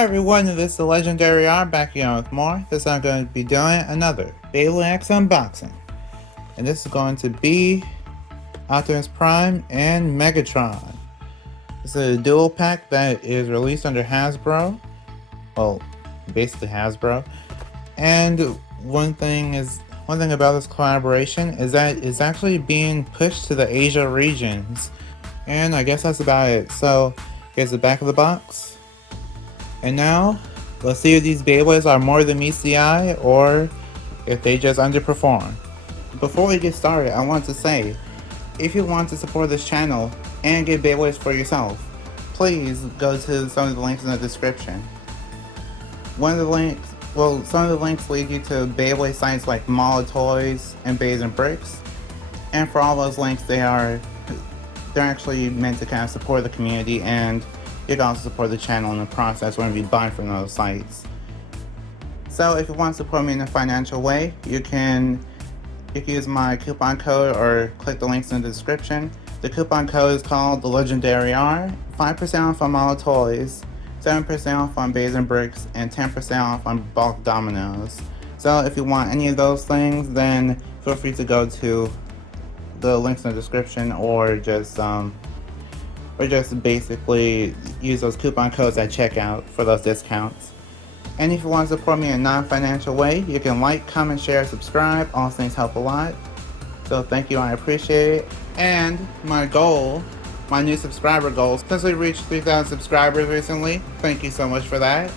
Hi everyone, this is the Legendary R back again with more. This I'm going to be doing another Beyblade X unboxing. And this is going to be Optimus Prime and Megatron. This is a dual pack that is released under Hasbro. Well, basically Hasbro. And one thing about this collaboration is that it's actually being pushed to the Asia regions. And I guess that's about it. So here's the back of the box. And now, let's see if these Beyblades are more than meets the eye or if they just underperform. Before we get started, I want to say, if you want to support this channel and get Beyblades for yourself, please go to some of the links in the description. Some of the links lead you to Beyblade sites like Mall of Toys and Bays and Bricks. And for all those links, they're actually meant to kind of support the community, and you can also support the channel in the process whenever you buy from those sites. So if you want to support me in a financial way, you can use my coupon code or click the links in the description. The coupon code is called the Legendary R. 5% off on Mall of Toys, 7% off on Bays and Bricks, and 10% off on bulk dominoes. So if you want any of those things, then feel free to go to the links in the description, or just basically use those coupon codes at checkout for those discounts. And if you want to support me in a non-financial way, you can like, comment, share, subscribe. All things help a lot. So thank you, I appreciate it. And my new subscriber goal, since we reached 3,000 subscribers recently, thank you so much for that.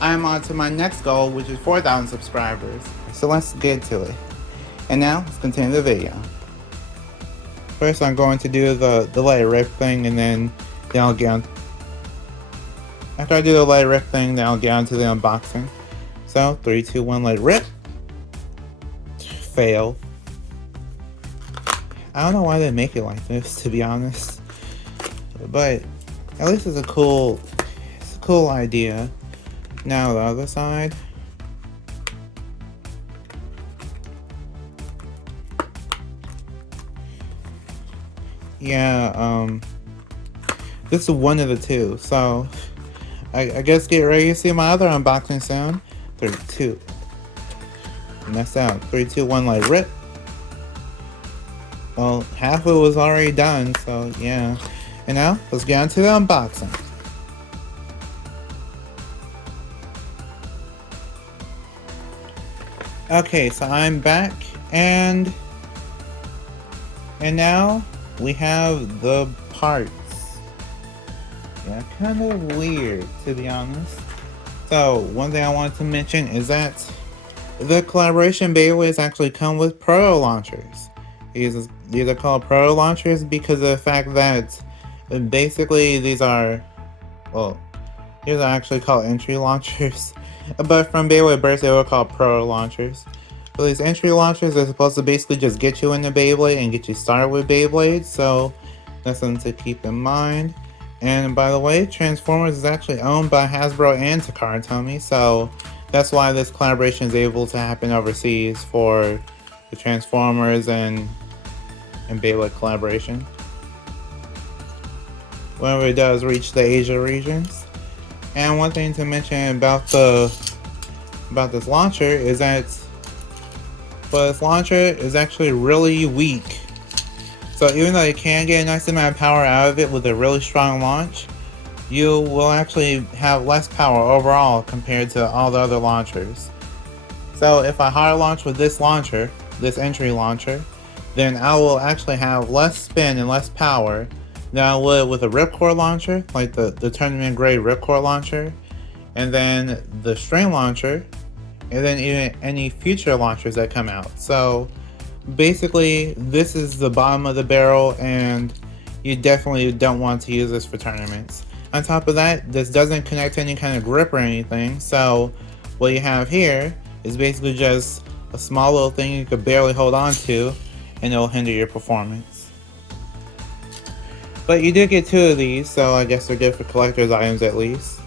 I'm on to my next goal, which is 4,000 subscribers. So let's get to it. And now, let's continue the video. First, I'm going to do the let it rip thing, and then I'll get on. After I do the let it rip thing, then I'll get on to the unboxing. So, 3, 2, 1, let it rip. Fail. I don't know why they make it like this, to be honest. But at least it's a cool idea. Now the other side. Yeah, this is one of the two, so I guess get ready to see my other unboxing soon. 3, 2. Messed out. 3, 2, 1, like rip. Well, half of it was already done, so yeah. And now, let's get on to the unboxing. Okay, so I'm back, and now we have the parts. Yeah, kind of weird, to be honest. So, one thing I wanted to mention is that the collaboration Beyblades actually come with proto launchers. These are called proto launchers because of the fact that basically these are actually called entry launchers. But from Beyblade Burst, they were called proto launchers. So these entry launchers are supposed to basically just get you into Beyblade and get you started with Beyblade, so that's something to keep in mind. And by the way, Transformers is actually owned by Hasbro and Takara Tomy, so that's why this collaboration is able to happen overseas for the Transformers and Beyblade collaboration. Whenever it does reach the Asia regions. And one thing to mention about this launcher is that this launcher is actually really weak. So even though you can get a nice amount of power out of it with a really strong launch, you will actually have less power overall compared to all the other launchers. So if I hard launch with this launcher, this entry launcher, then I will actually have less spin and less power than I would with a ripcord launcher, like the tournament grade ripcord launcher, and then the string launcher, and then even any future launchers that come out. So basically, this is the bottom of the barrel, and you definitely don't want to use this for tournaments. On top of that, this doesn't connect to any kind of grip or anything, so what you have here is basically just a small little thing you could barely hold on to, and it'll hinder your performance. But you do get 2 of these, so I guess they're good for collector's items at least.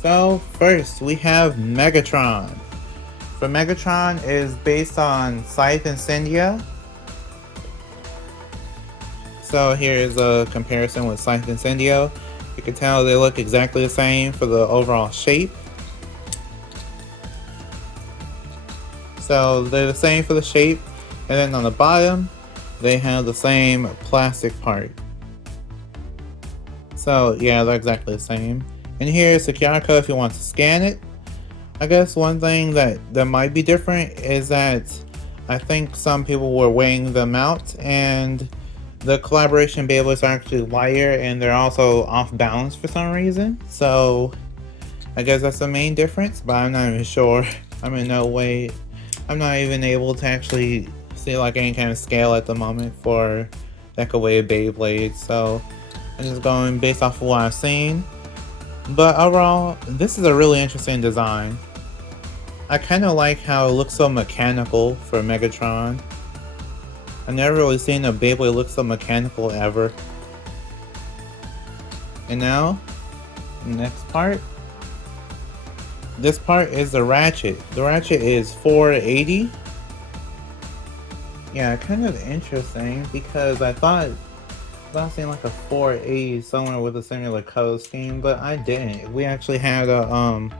So first we have Megatron. So Megatron is based on Scythe and Cyndia. So here's a comparison with Scythe and Cyndia. You can tell they look exactly the same for the overall shape. So they're the same for the shape, and then on the bottom they have the same plastic part. So yeah, they're exactly the same. And here's the QR code if you want to scan it. I guess one thing that might be different is that I think some people were weighing them out, and the collaboration Beyblades are actually lighter and they're also off balance for some reason. So I guess that's the main difference, but I'm not even sure. I'm in no way, I'm not even able to actually see like any kind of scale at the moment for that way of Beyblade. So I'm just going based off of what I've seen. But overall, this is a really interesting design. I kind of like how it looks so mechanical for Megatron. I've never really seen a Beyblade look so mechanical ever. And now, the next part. This part is the ratchet. The ratchet is 480. Yeah, kind of interesting because I thought I seen like a 480 somewhere with a similar color scheme, but I didn't. We actually had a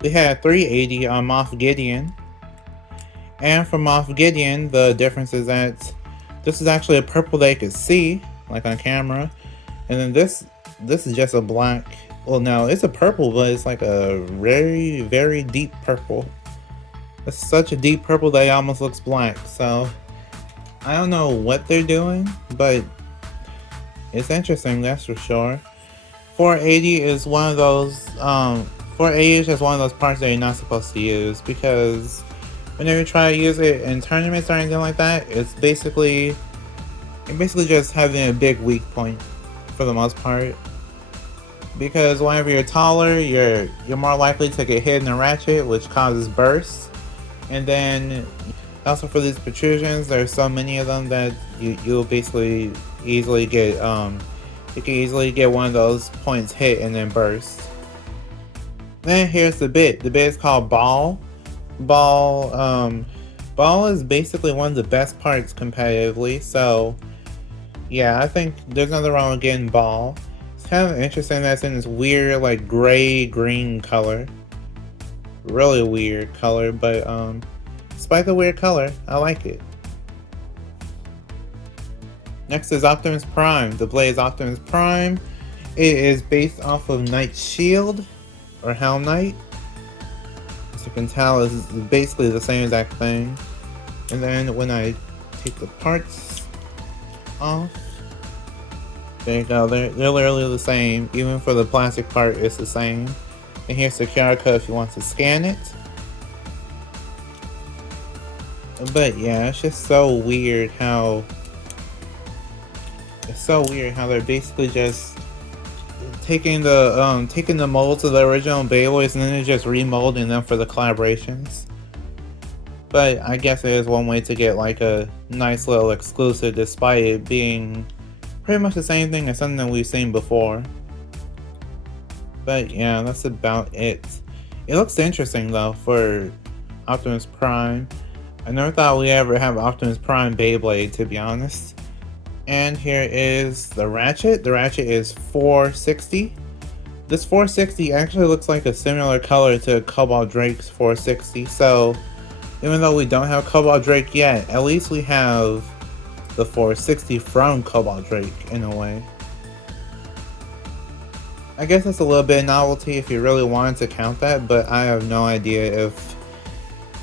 we had 380 on Moff Gideon. And for Moff Gideon, the difference is that this is actually a purple that you could see, like on camera. And then this is just a black. Well, no, it's a purple, but it's like a very, very deep purple. It's such a deep purple that it almost looks black. So I don't know what they're doing, but it's interesting, that's for sure. 480 is one of those. 480 is just one of those parts that you're not supposed to use, because whenever you try to use it in tournaments or anything like that, you're basically just having a big weak point for the most part. Because whenever you're taller, you're more likely to get hit in the ratchet, which causes bursts. And then also for these protrusions, there's so many of them that you'll basically easily get you can easily get one of those points hit and then burst. Then here's the bit. The bit is called Ball. Ball is basically one of the best parts competitively, so yeah, I think there's nothing wrong with getting Ball. It's kind of interesting that it's in this weird like gray-green color. Really weird color, but despite the weird color, I like it. Next is Optimus Prime. The blade is Optimus Prime. It is based off of Knight's Shield, or Helm Knight. As you can tell, it's basically the same exact thing. And then when I take the parts off, there you go, they're literally the same. Even for the plastic part, it's the same. And here's the QR code if you want to scan it. But yeah, it's just so weird how they're basically just taking the molds of the original Beyblades and then they're just remolding them for the collaborations. But I guess it is one way to get like a nice little exclusive, despite it being pretty much the same thing as something we've seen before. But yeah, that's about it. It looks interesting though for Optimus Prime. I never thought we'd ever have Optimus Prime Beyblade, to be honest. And here is the ratchet. The ratchet is 460. This 460 actually looks like a similar color to Cobalt Drake's 460. So even though we don't have Cobalt Drake yet, at least we have the 460 from Cobalt Drake in a way. I guess that's a little bit of novelty if you really wanted to count that, but I have no idea if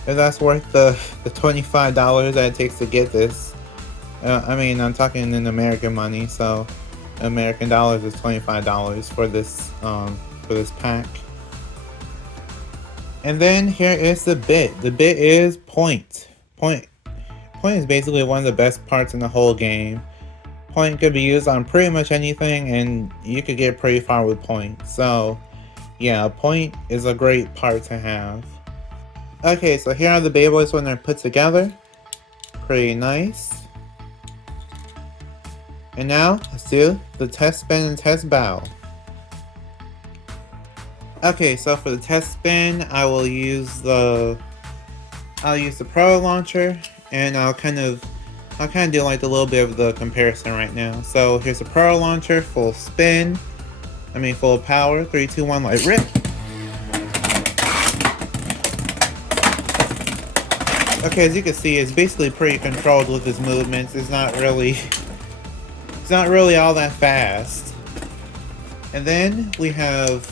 that's worth the $25 that it takes to get this. I mean, I'm talking in American money, so American dollars is $25 for this pack. And then here is the bit. The bit is Point. Point is basically one of the best parts in the whole game. Point could be used on pretty much anything, and you could get pretty far with Point. So yeah, Point is a great part to have. Okay, so here are the Beyblades when they're put together. Pretty nice. And now, let's do the test spin and test bow. Okay, so for the test spin, I will use the Pro launcher, and I'll kind of I'll kind of do like a little bit of the comparison right now. So here's a Pearl Launcher, full spin. Full power. 3, 2, 1, light rip. Okay, as you can see, it's basically pretty controlled with his movements. It's not really all that fast. And then we have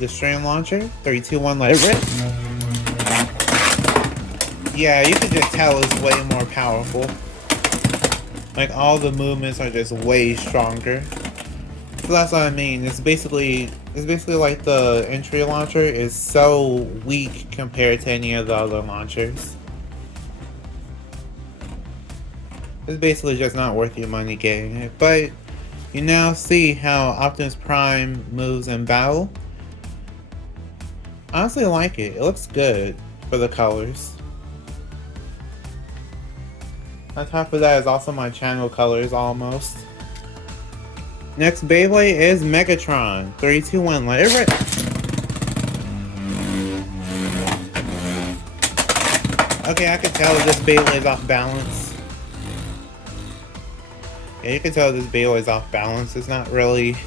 the Stream Launcher. 3, 2, 1, light rip. Yeah, you can just tell it's way more powerful. Like, all the movements are just way stronger. So that's what I mean. It's basically like the entry launcher is so weak compared to any of the other launchers. It's basically just not worth your money getting it. But you now see how Optimus Prime moves in battle. I honestly like it. It looks good for the colors. On top of that is also my channel colors almost. Next Beyblade is Megatron. 3, 2, 1, let it rip. Okay, I can tell this Beyblade is off balance. Yeah, you can tell this Beyblade is off balance. It's not really...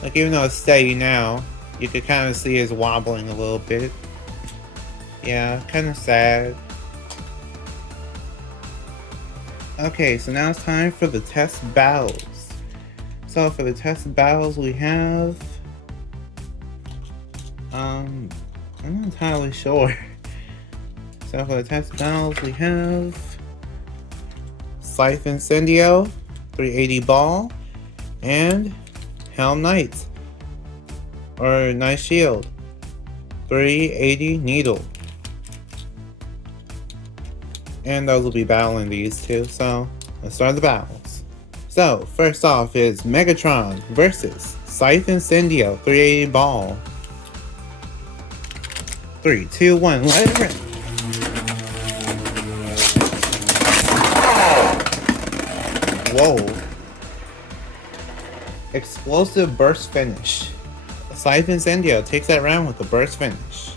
Like, even though it's steady now, you can kind of see it's wobbling a little bit. Yeah, kind of sad. Okay, so now it's time for the test battles. So for the test battles we have... I'm not entirely sure. So for the test battles we have... Scythe Incendio, 380 Ball, and Helm Knight, or Knight Shield, 380 Needle. And those will be battling these two, so let's start the battles. So, first off is Megatron versus Scythe Incendio, 380 Ball. 3, 2, 1, let it rip! Whoa. Explosive burst finish. Scythe Incendio takes that round with a burst finish.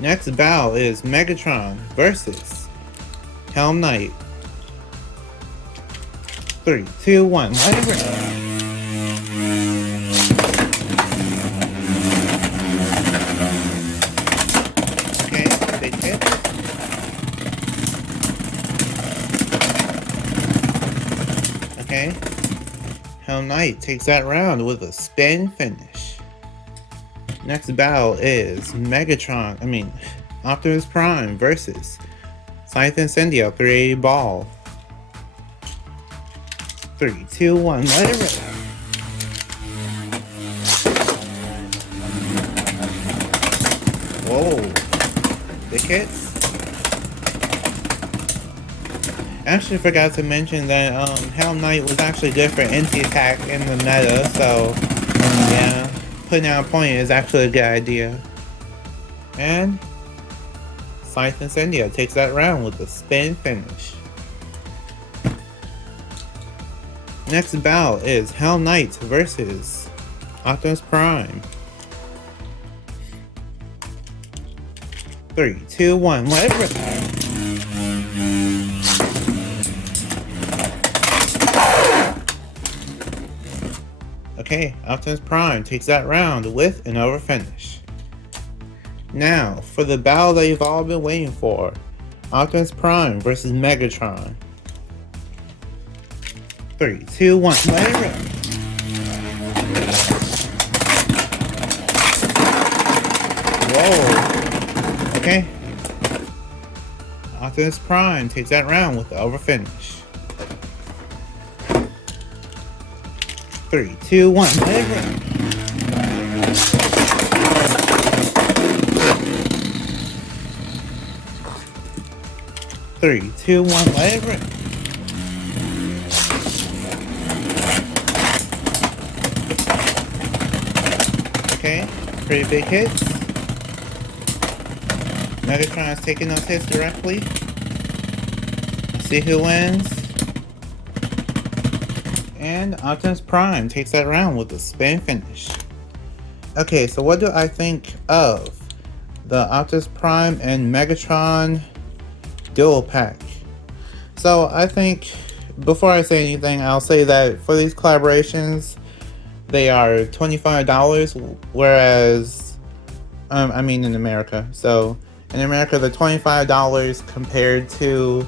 Next battle is Megatron versus Helm Knight. 3, 2, 1, let it rip! Okay, big hit. Okay, Helm Knight takes that round with a spin finish. Next battle is Optimus Prime versus Scythe Incendio, 380 Ball. 3, 2, 1, let it rip! Whoa, big hits. I actually forgot to mention that Helm Knight was actually good for anti-attack in the meta, so yeah, putting out a point is actually a good idea. And Scythe Incendio takes that round with a spin finish. Next battle is Helm Knight versus Optimus Prime. 3, 2, 1, let it rip! Okay, Optimus Prime takes that round with an over finish. Now, for the battle that you've all been waiting for, Optimus Prime versus Megatron. 3, 2, 1, let it rip! Whoa! Okay. Optimus Prime takes that round with the over finish. 3, 2, 1, let it rip! 3, 2, 1, let it rip! Okay, pretty big hits. Megatron is taking those hits directly. Let's see who wins. And Optimus Prime takes that round with a spin finish. Okay, so what do I think of the Optimus Prime and Megatron dual pack? So I think before I say anything, I'll say that for these collaborations, they are $25, whereas I mean in America. So in America, they're $25 compared to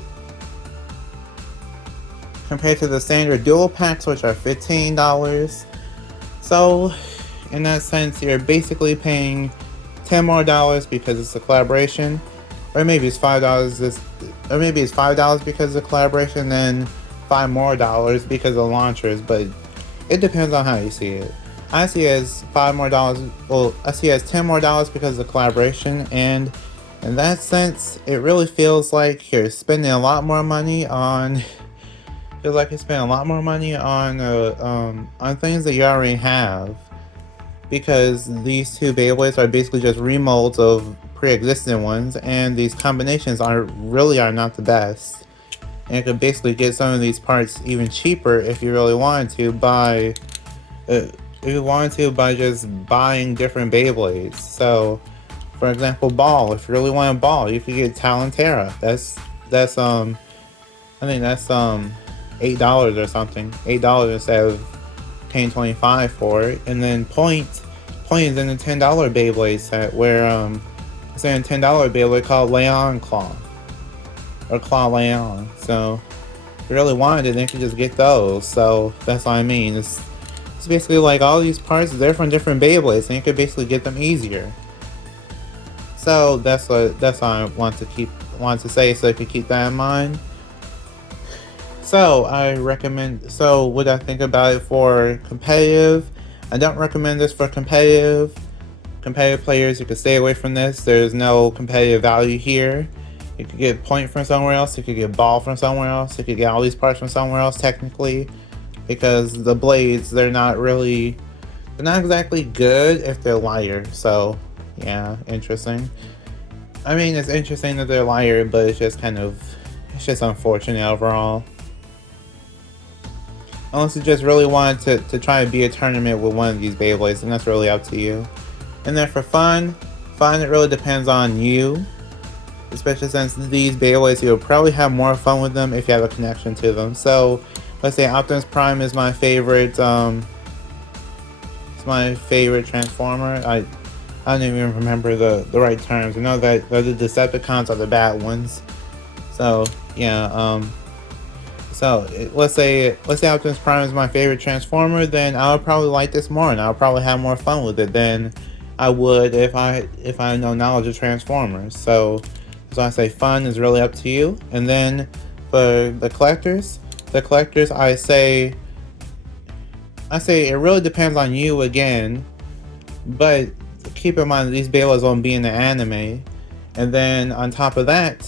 the standard dual packs, which are $15. So in that sense, you're basically paying $10 more because it's a collaboration, or maybe it's $5. Or maybe it's $5 because of the collaboration, then $5 more because of the launchers. But it depends on how you see it. I see it as $5 more. Well, I see it as $10 more because of the collaboration, and in that sense, it really feels like you're spending a lot more money on. Feels like you're spending a lot more money on things that you already have, because these two Beyblades are basically just remolds of pre-existing ones, and these combinations are not the best. And you could basically get some of these parts even cheaper if you really wanted to by just buying different Beyblades. So, for example, Ball. If you really want a Ball, you could get Talentera. That's I think that's $8 or something. $8 instead of paying $25 for it. And then Point is in the $10 Beyblade set, where it's in a $10 Beyblade called Leon Claw, or Claw Leon. So if you really wanted it, then you could just get those. So that's what I mean. It's basically like all these parts, they're from different Beyblades, and you could basically get them easier. So that's what I want to say, so you can keep that in mind. So what I think about it for competitive. I don't recommend this for competitive players. You can stay away from this. There's no competitive value here. You could get Point from somewhere else, you could get Ball from somewhere else, you could get all these parts from somewhere else technically, because the blades, they're not exactly good if they're lighter. So yeah, interesting. I mean, it's interesting that they're lighter, but it's just unfortunate overall. Unless you just really wanted to try to be a tournament with one of these Beyblades, and that's really up to you. And then for fun, it really depends on you. Especially since these Beyblades, you'll probably have more fun with them if you have a connection to them. So, let's say Optimus Prime is my favorite, it's my favorite Transformer. I don't even remember the right terms. I know that the Decepticons are the bad ones. So, yeah, So let's say Optimus Prime is my favorite Transformer, then I would probably like this more, and I would probably have more fun with it than I would if I had no knowledge of Transformers. So I say fun is really up to you. And then for the collectors, I say it really depends on you again. But keep in mind that these Beyblades won't be in the anime, and then on top of that,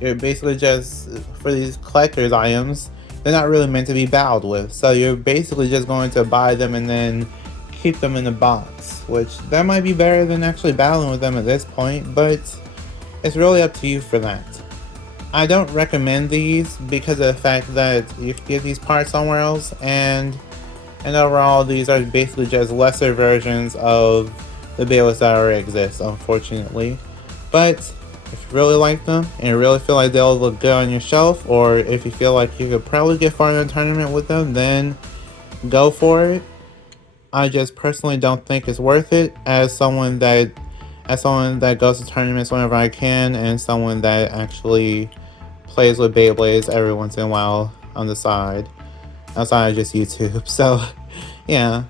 you're basically just, for these collector's items, they're not really meant to be battled with. So you're basically just going to buy them and then keep them in the box, which that might be better than actually battling with them at this point, but it's really up to you for that. I don't recommend these because of the fact that you can get these parts somewhere else, and overall these are basically just lesser versions of the Beyblades that already exist, unfortunately. But if you really like them and you really feel like they'll look good on your shelf, or if you feel like you could probably get far in a tournament with them, then go for it. I just personally don't think it's worth it as someone that goes to tournaments whenever I can, and someone that actually plays with Beyblades every once in a while on the side, outside of just YouTube. So yeah,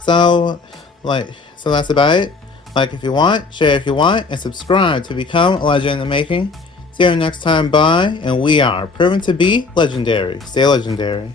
so that's about it. Like if you want, share if you want, and subscribe to become a legend in the making. See you next time, bye, and we are proven to be legendary. Stay legendary.